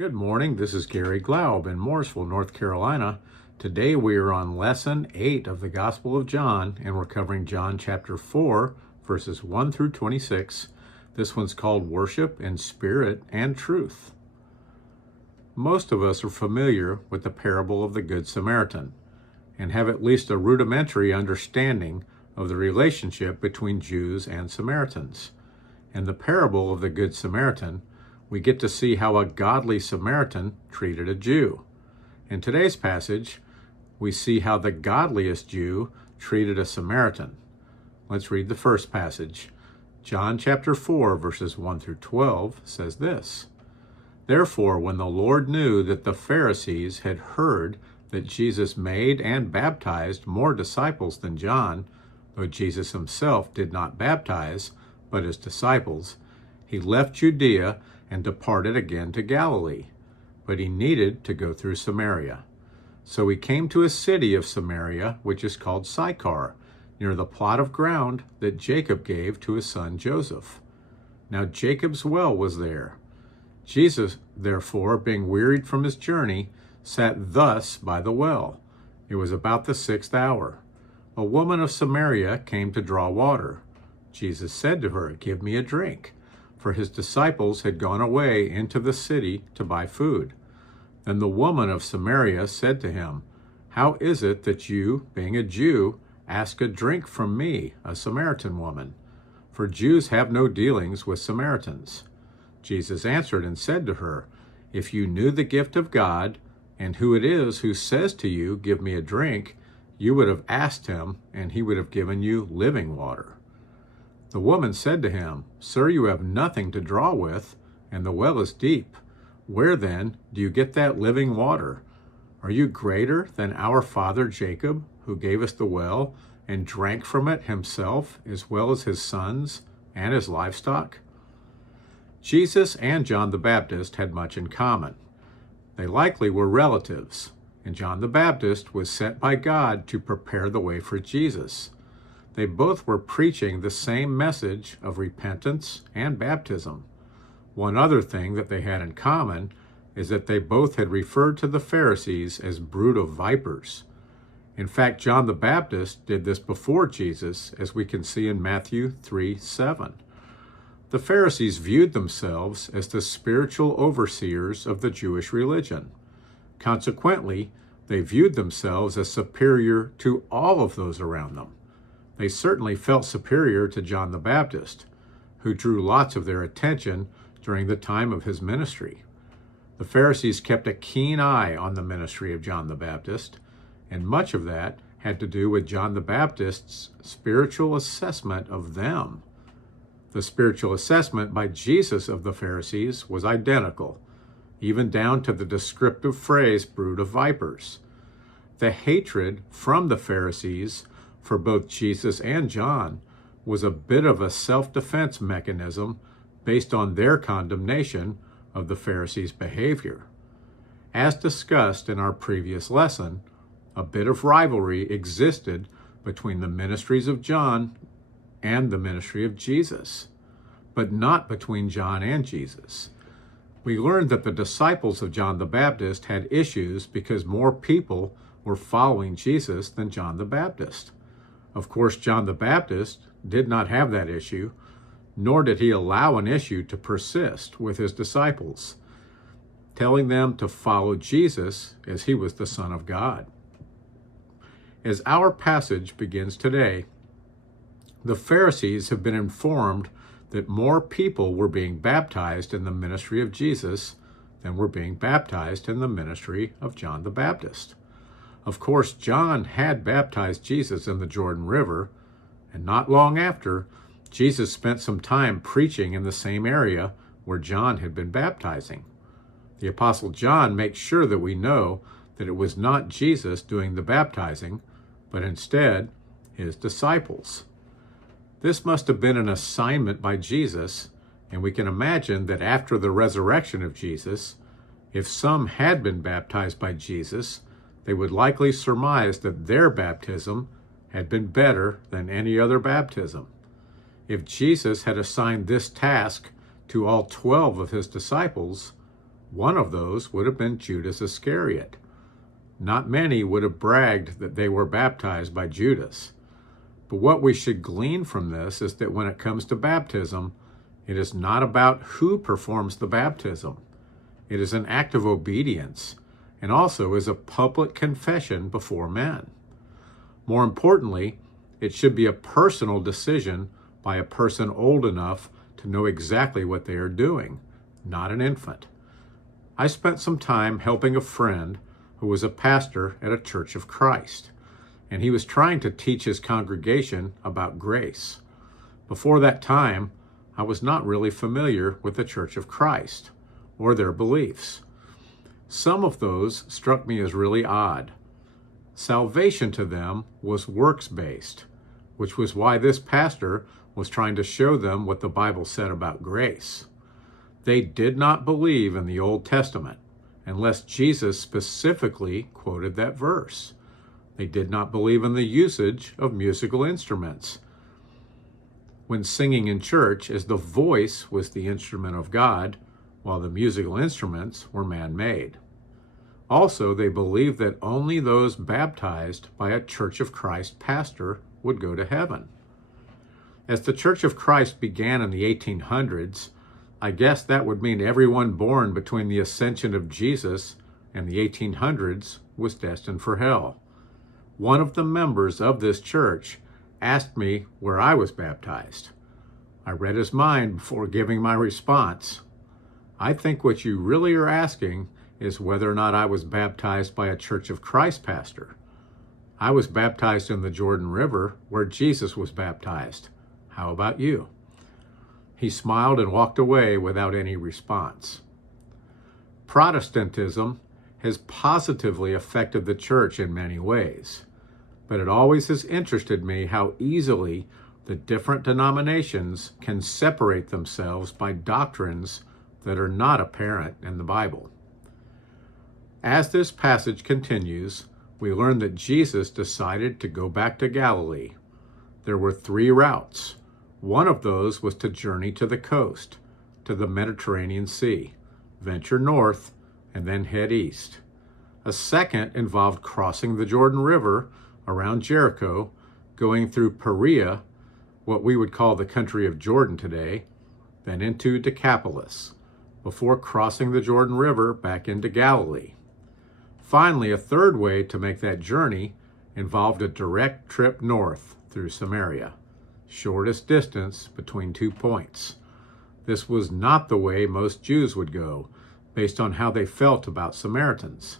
Good morning, this is Garry Glaub in Mooresville, North Carolina. Today we are on Lesson 8 of the Gospel of John, and we're covering John chapter 4, verses 1 through 26. This one's called Worship in Spirit and Truth. Most of us are familiar with the parable of the Good Samaritan, and have at least a rudimentary understanding of the relationship between Jews and Samaritans. In the parable of the Good Samaritan, we get to see how a godly Samaritan treated a Jew. In today's passage, we see how the godliest Jew treated a Samaritan. Let's read the first passage. John chapter 4, verses 1 through 12 says this: Therefore, when the Lord knew that the Pharisees had heard that Jesus made and baptized more disciples than John, though Jesus himself did not baptize, but his disciples, he left Judea and departed again to Galilee. But he needed to go through Samaria. So he came to a city of Samaria, which is called Sychar, near the plot of ground that Jacob gave to his son Joseph. Now Jacob's well was there. Jesus, therefore, being wearied from his journey, sat thus by the well. It was about the 6th hour. A woman of Samaria came to draw water. Jesus said to her, Give me a drink. For his disciples had gone away into the city to buy food. Then the woman of Samaria said to him, How is it that you, being a Jew, ask a drink from me, a Samaritan woman? For Jews have no dealings with Samaritans. Jesus answered and said to her, If you knew the gift of God, and who it is who says to you, Give me a drink, you would have asked him, and he would have given you living water. The woman said to him, Sir, you have nothing to draw with, and the well is deep. Where then do you get that living water? Are you greater than our father Jacob, who gave us the well, and drank from it himself, as well as his sons and his livestock? Jesus and John the Baptist had much in common. They likely were relatives, and John the Baptist was sent by God to prepare the way for Jesus. They both were preaching the same message of repentance and baptism. One other thing that they had in common is that they both had referred to the Pharisees as brood of vipers. In fact, John the Baptist did this before Jesus, as we can see in Matthew 3:7. The Pharisees viewed themselves as the spiritual overseers of the Jewish religion. Consequently, they viewed themselves as superior to all of those around them. They certainly felt superior to John the Baptist, who drew lots of their attention during the time of his ministry. The Pharisees kept a keen eye on the ministry of John the Baptist, and much of that had to do with John the Baptist's spiritual assessment of them. The spiritual assessment by Jesus of the Pharisees was identical, even down to the descriptive phrase, brood of vipers. The hatred from the Pharisees for both Jesus and John was a bit of a self-defense mechanism based on their condemnation of the Pharisees' behavior. As discussed in our previous lesson, a bit of rivalry existed between the ministries of John and the ministry of Jesus, but not between John and Jesus. We learned that the disciples of John the Baptist had issues because more people were following Jesus than John the Baptist. Of course, John the Baptist did not have that issue, nor did he allow an issue to persist with his disciples, telling them to follow Jesus as he was the Son of God. As our passage begins today, the Pharisees have been informed that more people were being baptized in the ministry of Jesus than were being baptized in the ministry of John the Baptist. Of course, John had baptized Jesus in the Jordan River, and not long after, Jesus spent some time preaching in the same area where John had been baptizing. The Apostle John makes sure that we know that it was not Jesus doing the baptizing, but instead his disciples. This must have been an assignment by Jesus, and we can imagine that after the resurrection of Jesus, if some had been baptized by Jesus, they would likely surmise that their baptism had been better than any other baptism. If Jesus had assigned this task to all 12 of his disciples, One of those would have been Judas Iscariot. Not many would have bragged that they were baptized by Judas. But what we should glean from this is that when it comes to baptism, it is not about who performs the baptism. It is an act of obedience and also is a public confession before men. More importantly, it should be a personal decision by a person old enough to know exactly what they are doing, not an infant. I spent some time helping a friend who was a pastor at a Church of Christ, and he was trying to teach his congregation about grace. Before that time, I was not really familiar with the Church of Christ or their beliefs. Some of those struck me as really odd. Salvation to them was works-based, which was why this pastor was trying to show them what the Bible said about grace. They did not believe in the Old Testament unless Jesus specifically quoted that verse. They did not believe in the usage of musical instruments when singing in church, as the voice was the instrument of God, while the musical instruments were man-made. Also, they believed that only those baptized by a Church of Christ pastor would go to heaven. As the Church of Christ began in the 1800s, I guess that would mean everyone born between the ascension of Jesus and the 1800s was destined for hell. One of the members of this church asked me where I was baptized. I read his mind before giving my response. I think what you really are asking is whether or not I was baptized by a Church of Christ pastor. I was baptized in the Jordan River where Jesus was baptized. How about you? He smiled and walked away without any response. Protestantism has positively affected the church in many ways, but it always has interested me how easily the different denominations can separate themselves by doctrines that are not apparent in the Bible. As this passage continues, we learn that Jesus decided to go back to Galilee. There were 3 routes. One of those was to journey to the coast, to the Mediterranean Sea, venture north, and then head east. A second involved crossing the Jordan River around Jericho, going through Perea, what we would call the country of Jordan today, then into Decapolis, before crossing the Jordan River back into Galilee. Finally, a third way to make that journey involved a direct trip north through Samaria, shortest distance between 2 points. This was not the way most Jews would go, based on how they felt about Samaritans.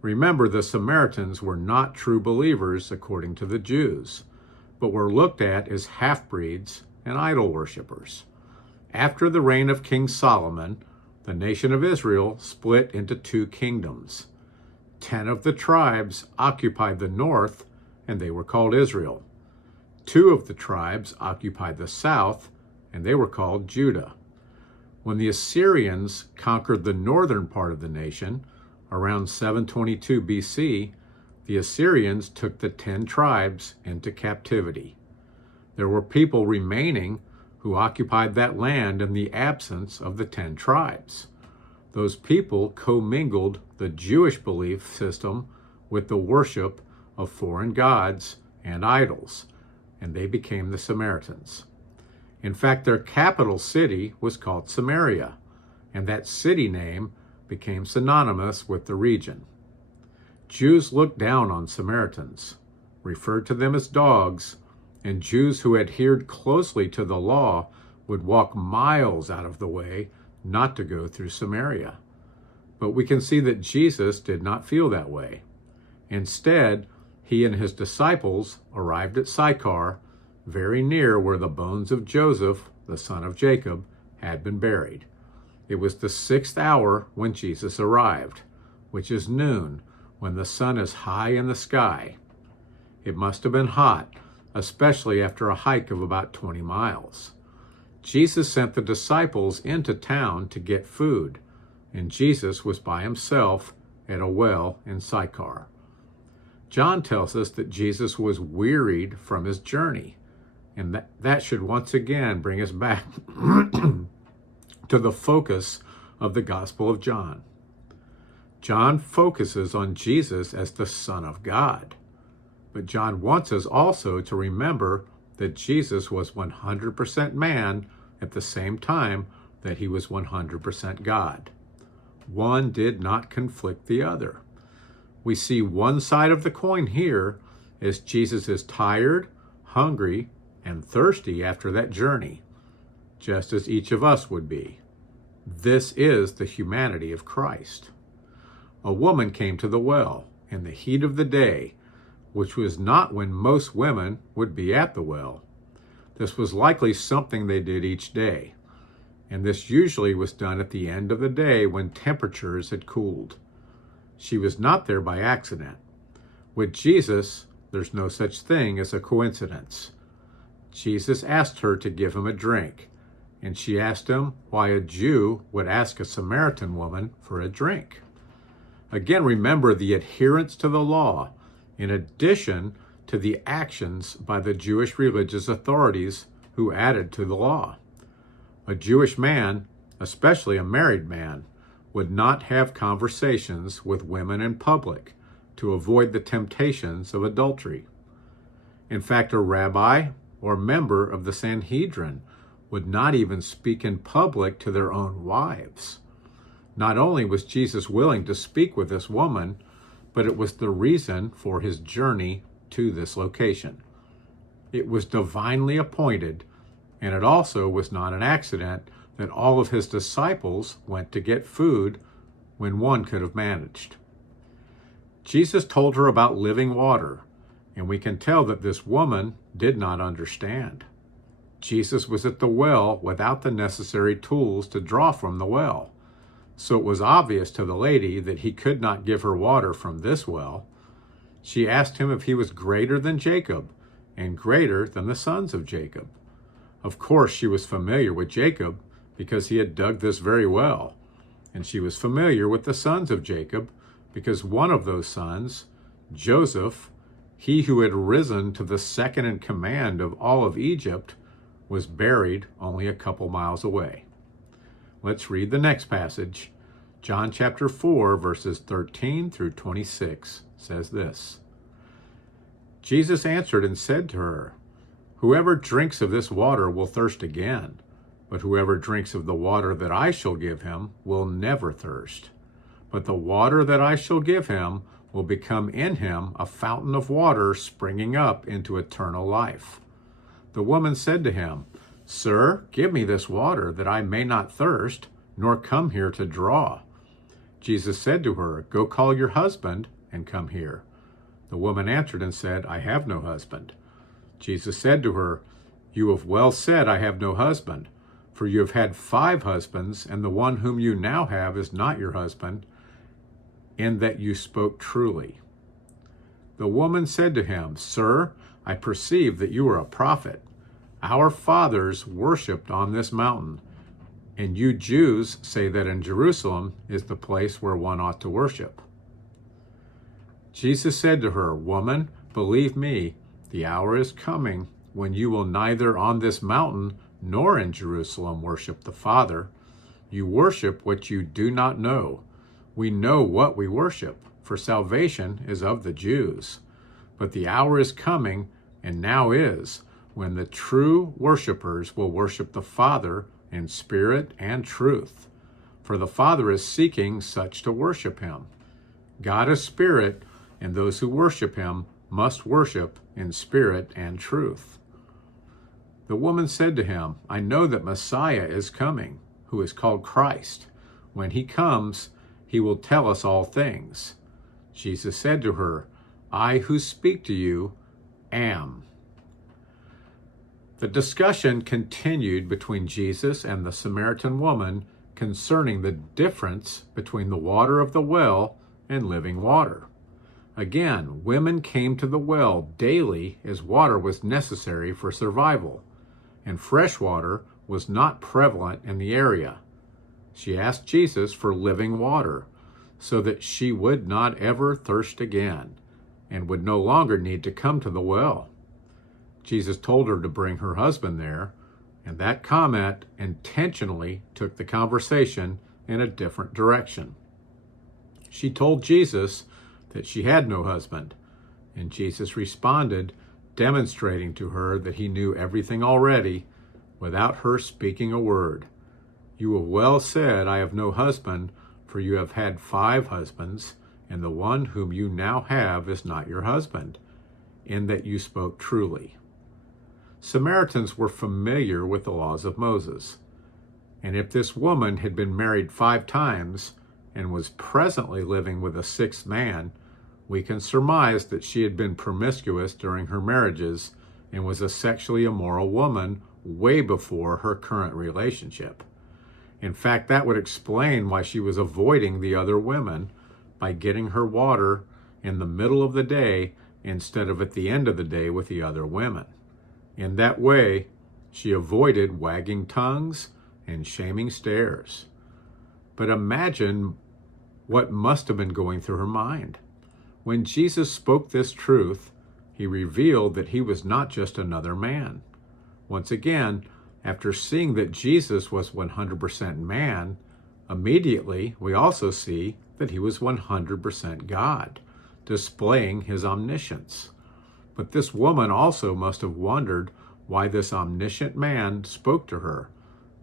Remember, the Samaritans were not true believers according to the Jews, but were looked at as half-breeds and idol worshippers. After the reign of King Solomon, the nation of Israel split into 2 kingdoms. 10 of the tribes occupied the north, and they were called Israel. 2 of the tribes occupied the south, and they were called Judah. When the Assyrians conquered the northern part of the nation, around 722 BC, the Assyrians took the 10 tribes into captivity. There were people remaining who occupied that land in the absence of the 10 tribes. Those people commingled the Jewish belief system with the worship of foreign gods and idols, and they became the Samaritans. In fact, their capital city was called Samaria, and that city name became synonymous with the region. Jews looked down on Samaritans, referred to them as dogs, and Jews who adhered closely to the law would walk miles out of the way not to go through Samaria. But we can see that Jesus did not feel that way. Instead, he and his disciples arrived at Sychar, very near where the bones of Joseph, the son of Jacob, had been buried. It was the 6th hour when Jesus arrived, which is noon, when the sun is high in the sky. It must have been hot, especially after a hike of about 20 miles. Jesus sent the disciples into town to get food, and Jesus was by himself at a well in Sychar. John tells us that Jesus was wearied from his journey, and that should once again bring us back to the focus of the Gospel of John. John focuses on Jesus as the Son of God, but John wants us also to remember that Jesus was 100% man at the same time that he was 100% God. One did not conflict the other. We see one side of the coin here as Jesus is tired, hungry, and thirsty after that journey, just as each of us would be. This is the humanity of Christ. A woman came to the well in the heat of the day, which was not when most women would be at the well. This was likely something they did each day, and this usually was done at the end of the day when temperatures had cooled. She was not there by accident. With Jesus, there's no such thing as a coincidence. Jesus asked her to give him a drink, and she asked him why a Jew would ask a Samaritan woman for a drink. Again, remember the adherence to the law, in addition to the actions by the Jewish religious authorities who added to the law. A Jewish man, especially a married man, would not have conversations with women in public to avoid the temptations of adultery. In fact, a rabbi or member of the Sanhedrin would not even speak in public to their own wives. Not only was Jesus willing to speak with this woman, but it was the reason for his journey to this location. It was divinely appointed, and it also was not an accident that all of his disciples went to get food when one could have managed. Jesus told her about living water, and we can tell that this woman did not understand. Jesus was at the well without the necessary tools to draw from the well, so it was obvious to the lady that he could not give her water from this well. She asked him if he was greater than Jacob and greater than the sons of Jacob. Of course, she was familiar with Jacob because he had dug this very well, and she was familiar with the sons of Jacob because one of those sons, Joseph, he who had risen to the second in command of all of Egypt, was buried only a couple miles away. Let's read the next passage. John chapter 4, verses 13 through 26 says this. Jesus answered and said to her, "Whoever drinks of this water will thirst again, but whoever drinks of the water that I shall give him will never thirst. But the water that I shall give him will become in him a fountain of water springing up into eternal life." The woman said to him, "Sir, give me this water that I may not thirst, nor come here to draw." Jesus said to her, "Go call your husband and come here." The woman answered and said, "I have no husband." Jesus said to her, "You have well said, 'I have no husband,' for you have had 5 husbands, and the one whom you now have is not your husband, in that you spoke truly." The woman said to him, "Sir, I perceive that you are a prophet. Our fathers worshipped on this mountain, and you Jews say that in Jerusalem is the place where one ought to worship." Jesus said to her, "Woman, believe me, the hour is coming when you will neither on this mountain nor in Jerusalem worship the Father. You worship what you do not know. We know what we worship, for salvation is of the Jews. But the hour is coming, and now is, when the true worshipers will worship the Father in spirit and truth. For the Father is seeking such to worship him. God is spirit, and those who worship him must worship in spirit and truth." The woman said to him, "I know that Messiah is coming, who is called Christ. When he comes, he will tell us all things." Jesus said to her, "I who speak to you am." The discussion continued between Jesus and the Samaritan woman concerning the difference between the water of the well and living water. Again, women came to the well daily as water was necessary for survival, and fresh water was not prevalent in the area. She asked Jesus for living water so that she would not ever thirst again and would no longer need to come to the well. Jesus told her to bring her husband there, and that comment intentionally took the conversation in a different direction. She told Jesus that she had no husband, and Jesus responded, demonstrating to her that he knew everything already without her speaking a word. You have well said, I have no husband, for you have had 5 husbands, and the one whom you now have is not your husband, in that you spoke truly. Samaritans were familiar with the laws of Moses, and if this woman had been married 5 times and was presently living with a 6th man, we can surmise that she had been promiscuous during her marriages and was a sexually immoral woman way before her current relationship. In fact, that would explain why she was avoiding the other women by getting her water in the middle of the day instead of at the end of the day with the other women. In that way, she avoided wagging tongues and shaming stares. But imagine what must have been going through her mind. When Jesus spoke this truth, he revealed that he was not just another man. Once again, after seeing that Jesus was 100% man, immediately we also see that he was 100% God, displaying his omniscience. But this woman also must have wondered why this omniscient man spoke to her,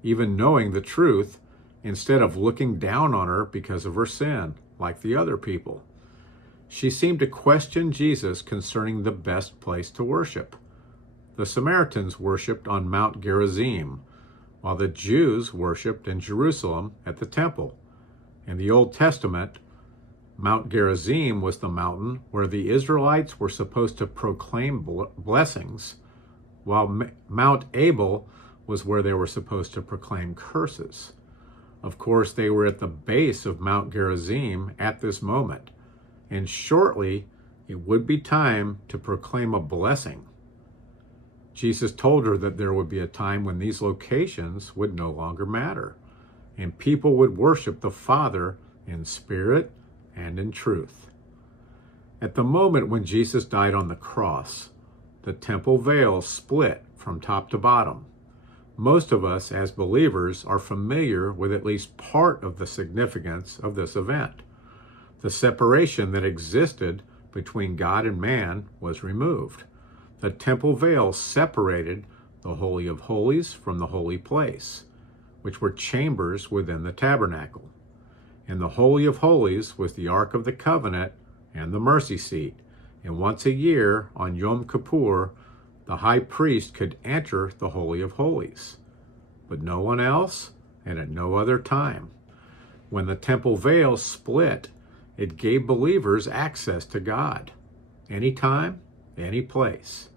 even knowing the truth, instead of looking down on her because of her sin, like the other people. She seemed to question Jesus concerning the best place to worship. The Samaritans worshipped on Mount Gerizim, while the Jews worshipped in Jerusalem at the temple. In the Old Testament, Mount Gerizim was the mountain where the Israelites were supposed to proclaim blessings, while Mount Abel was where they were supposed to proclaim curses. Of course, they were at the base of Mount Gerizim at this moment, and shortly it would be time to proclaim a blessing. Jesus told her that there would be a time when these locations would no longer matter, and people would worship the Father in spirit and in truth. At the moment when Jesus died on the cross, the temple veil split from top to bottom. Most of us as believers are familiar with at least part of the significance of this event. The separation that existed between God and man was removed. The temple veil separated the Holy of Holies from the holy place, which were chambers within the tabernacle. And the Holy of Holies was the Ark of the Covenant and the mercy seat. And once a year, on Yom Kippur, the high priest could enter the Holy of Holies, but no one else and at no other time. When the temple veil split, it gave believers access to God, anytime, any place,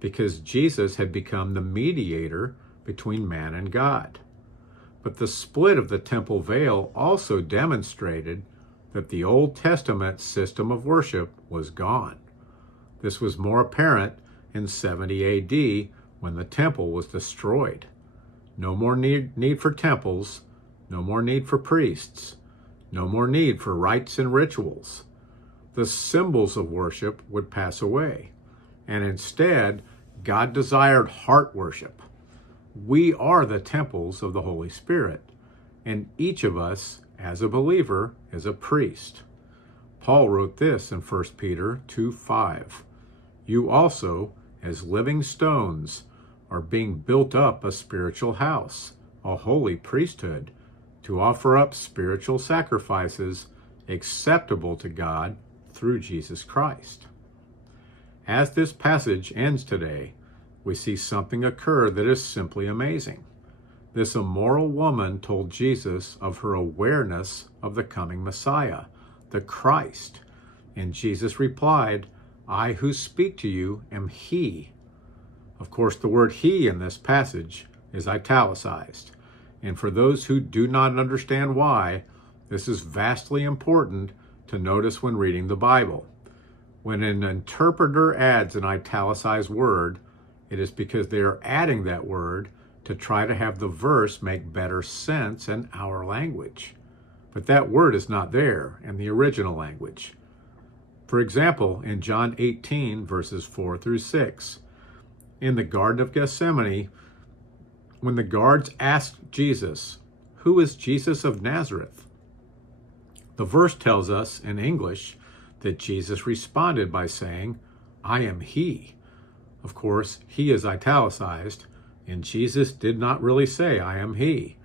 because Jesus had become the mediator between man and God. But the split of the temple veil also demonstrated that the Old Testament system of worship was gone. This was more apparent in 70 AD when the temple was destroyed. No more need for temples, no more need for priests, no more need for rites and rituals. The symbols of worship would pass away, and instead, God desired heart worship. We are the temples of the Holy Spirit, and each of us, as a believer, is a priest. Paul wrote this in 1 Peter 2:5. You also, as living stones, are being built up a spiritual house, a holy priesthood, to offer up spiritual sacrifices acceptable to God through Jesus Christ. As this passage ends today, we see something occur that is simply amazing. This immoral woman told Jesus of her awareness of the coming Messiah, the Christ, and Jesus replied, I who speak to you am he. Of course, the word he in this passage is italicized, and for those who do not understand why, this is vastly important to notice when reading the Bible. When an interpreter adds an italicized word, it is because they are adding that word to try to have the verse make better sense in our language. But that word is not there in the original language. For example, in John 18, verses 4 through 6, in the Garden of Gethsemane, when the guards asked Jesus, Who is Jesus of Nazareth? The verse tells us in English that Jesus responded by saying, I am he. Of course, he is italicized, and Jesus did not really say, I am he.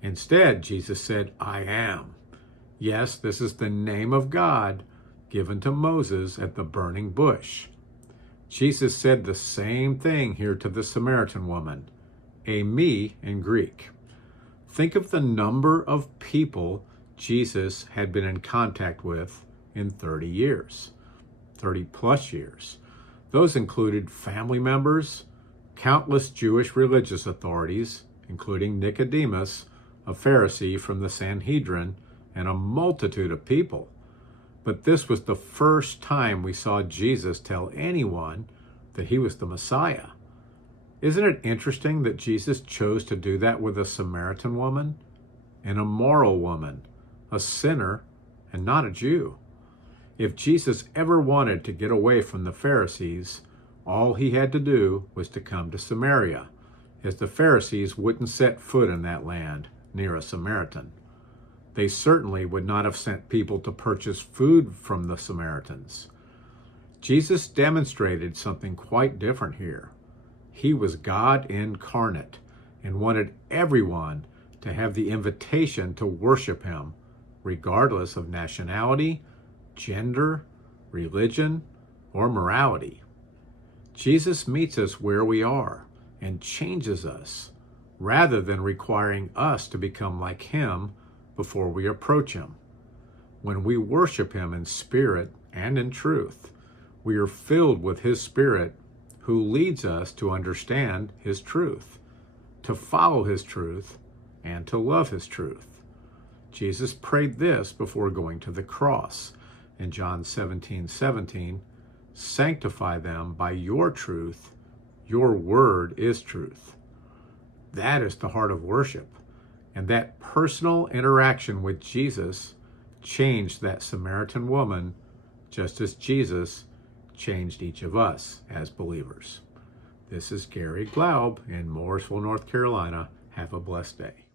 Instead, Jesus said, I am. Yes, this is the name of God given to Moses at the burning bush. Jesus said the same thing here to the Samaritan woman, me in Greek. Think of the number of people Jesus had been in contact with in 30 years, 30 plus years. Those included family members, countless Jewish religious authorities, including Nicodemus, a Pharisee from the Sanhedrin, and a multitude of people. But this was the first time we saw Jesus tell anyone that he was the Messiah. Isn't it interesting that Jesus chose to do that with a Samaritan woman, an immoral woman, a sinner, and not a Jew? If Jesus ever wanted to get away from the Pharisees, all he had to do was to come to Samaria, as the Pharisees wouldn't set foot in that land near a Samaritan. They certainly would not have sent people to purchase food from the Samaritans. Jesus demonstrated something quite different here. He was God incarnate and wanted everyone to have the invitation to worship him, regardless of nationality, gender, religion, or morality. Jesus meets us where we are and changes us, rather than requiring us to become like him before we approach him. When we worship him in spirit and in truth, we are filled with his Spirit, who leads us to understand his truth, to follow his truth, and to love his truth. Jesus prayed this before going to the cross. In John 17:17, sanctify them by your truth. Your word is truth. That is the heart of worship. And that personal interaction with Jesus changed that Samaritan woman, just as Jesus changed each of us as believers. This is Garry Glaub in Mooresville, North Carolina. Have a blessed day.